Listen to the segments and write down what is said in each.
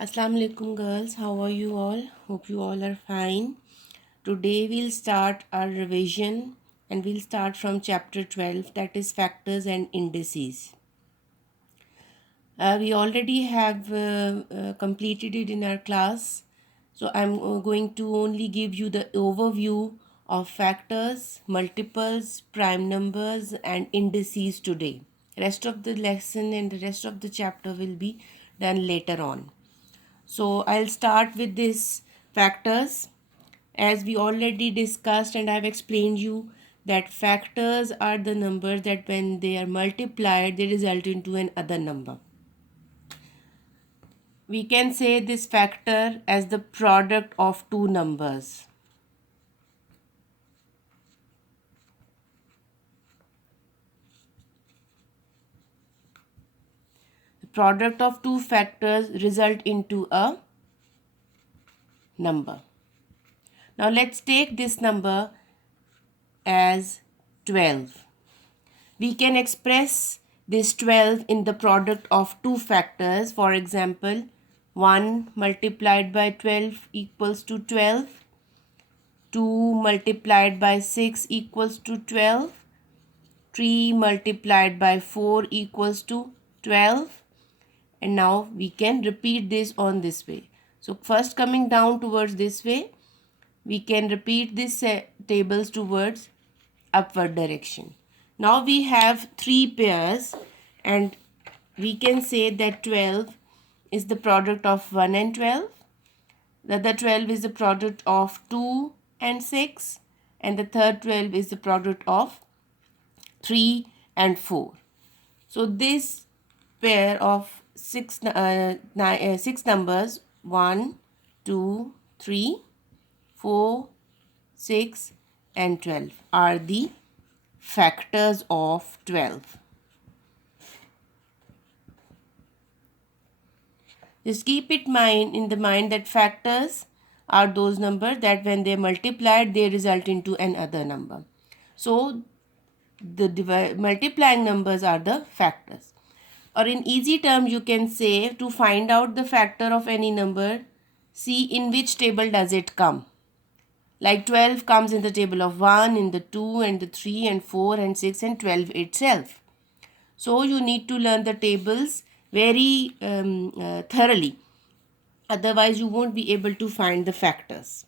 Assalamu alaikum girls, how are you all? Hope you all are fine. Today we'll start our revision and we'll start from chapter 12, that is factors and indices. We already have completed it in our class, so I'm going to only give you the overview of factors, multiples, prime numbers and indices today. Rest of the lesson and the rest of the chapter will be done later on. So I'll start with this factors. As we already discussed and I've explained you that factors are the numbers that when they are multiplied they result into an other number. We can say this factor as the product of two numbers. The product of two factors result into a number. Now let's take this number as 12. We can express this 12 in the product of two factors. For example, 1 multiplied by 12 equals to 12. 2 multiplied by 6 equals to 12. 3 multiplied by 4 equals to 12. And now we can repeat this on this way. So first coming down towards this way, we can repeat these tables towards upward direction. Now we have three pairs and we can say that 12 is the product of 1 and 12. The other 12 is the product of 2 and 6. And the third 12 is the product of 3 and 4. So this pair of six numbers 1, 2, 3, 4, 6 and 12 are the factors of 12. Just keep it in the mind that factors are those numbers that when they are multiplied they result into another number. So the multiplying numbers are the factors. Or in easy terms you can say to find out the factor of any number, see in which table does it come. Like 12 comes in the table of 1, in the 2 and the 3 and 4 and 6 and 12 itself. So you need to learn the tables very thoroughly. Otherwise you won't be able to find the factors.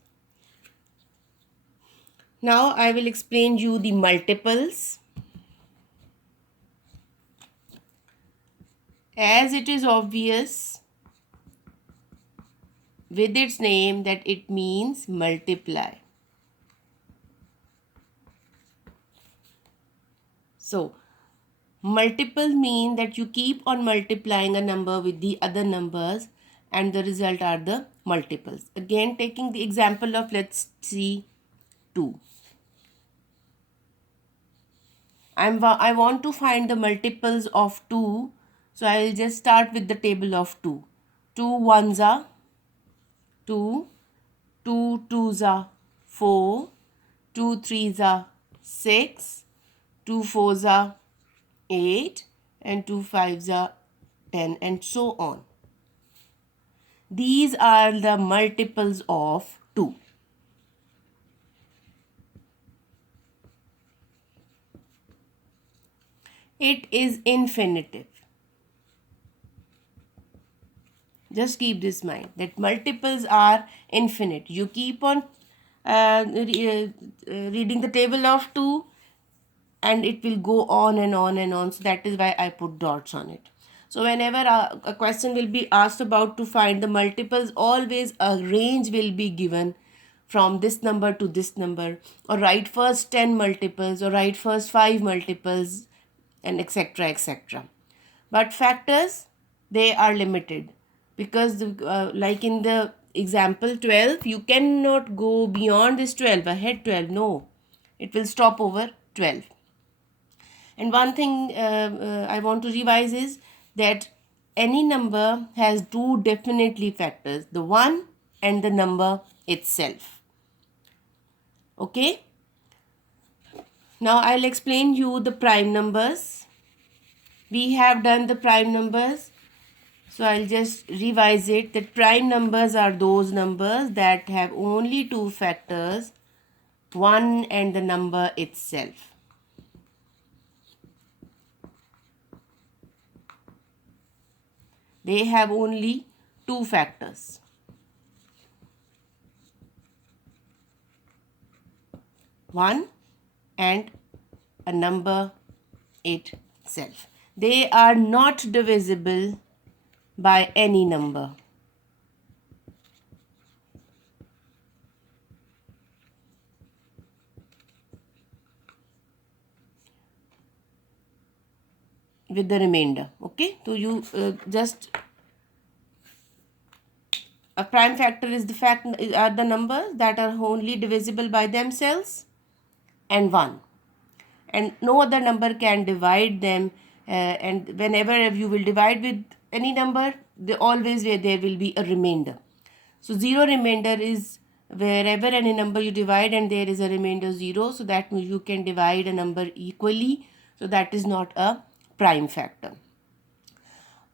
Now I will explain you the multiples. As it is obvious with its name that it means multiply. So multiple mean that you keep on multiplying a number with the other numbers and the result are the multiples. Again taking the example of let's see 2. I want to find the multiples of 2. So I will just start with the table of 2. 2 ones are 2, 2 twos are 4, 2 threes are 6, 2 fours are 8 and 2 fives are 10 and so on. These are the multiples of 2. It is infinitive. Just keep this in mind that multiples are infinite. You keep on reading the table of 2 and it will go on and on and on. So that is why I put dots on it. So whenever a question will be asked about to find the multiples, always a range will be given from this number to this number, or write first 10 multiples or write first 5 multiples and etc etc. But factors, they are limited because like in the example 12, you cannot go beyond this 12 ahead 12. No, it will stop over 12. And one thing I want to revise is that any number has two definitely factors, the one and the number itself. Okay. Now I'll explain you the prime numbers. We have done the prime numbers. So I'll just revise it, that prime numbers are those numbers that have only two factors, 1 and the number itself. They have only two factors. 1 and a number itself. They are not divisible by any number. With the remainder. Okay, so you just a prime factor is the fact are the numbers that are only divisible by themselves and 1, and no other number can divide them, and whenever you will divide with any number, always where there will be a remainder. So zero remainder is wherever any number you divide and there is a remainder 0, so that means you can divide a number equally, so that is not a prime factor.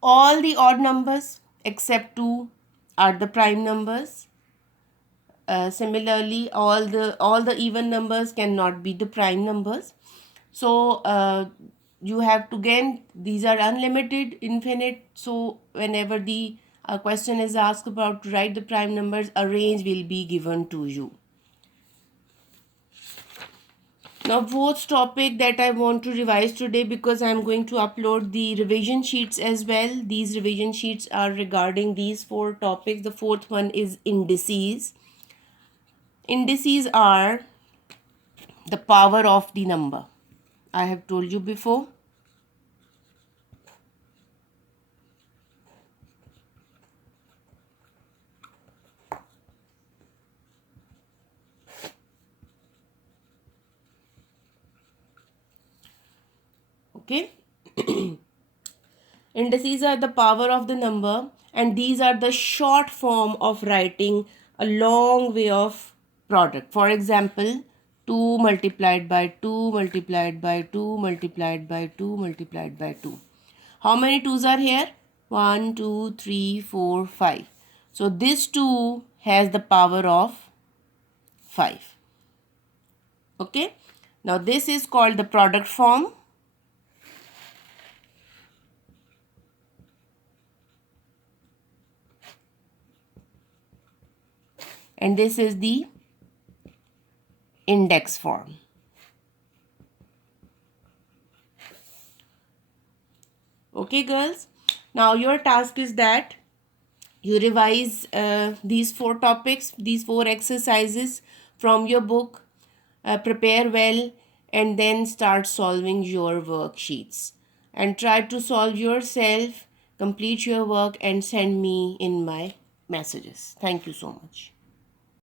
All the odd numbers except 2 are the prime numbers. Similarly, all the even numbers cannot be the prime numbers. So you have to, again, these are unlimited, infinite. So whenever the question is asked about to write the prime numbers, a range will be given to you. Now, fourth topic that I want to revise today, because I am going to upload the revision sheets as well. These revision sheets are regarding these 4 topics. The fourth one is indices. Indices are the power of the number. I have told you before. Okay. Indices are the power of the number, and these are the short form of writing a long way of product. For example, 2 multiplied by 2 multiplied by 2 multiplied by 2 multiplied by 2. How many 2's are here? 1, 2, 3, 4, 5. So this 2 has the power of 5. Okay. Now this is called the product form. And this is the index form. Okay, girls. Now your task is that you revise these 4 topics, these 4 exercises from your book, prepare well, and then start solving your worksheets. And try to solve yourself, complete your work, and send me in my messages. Thank you so much.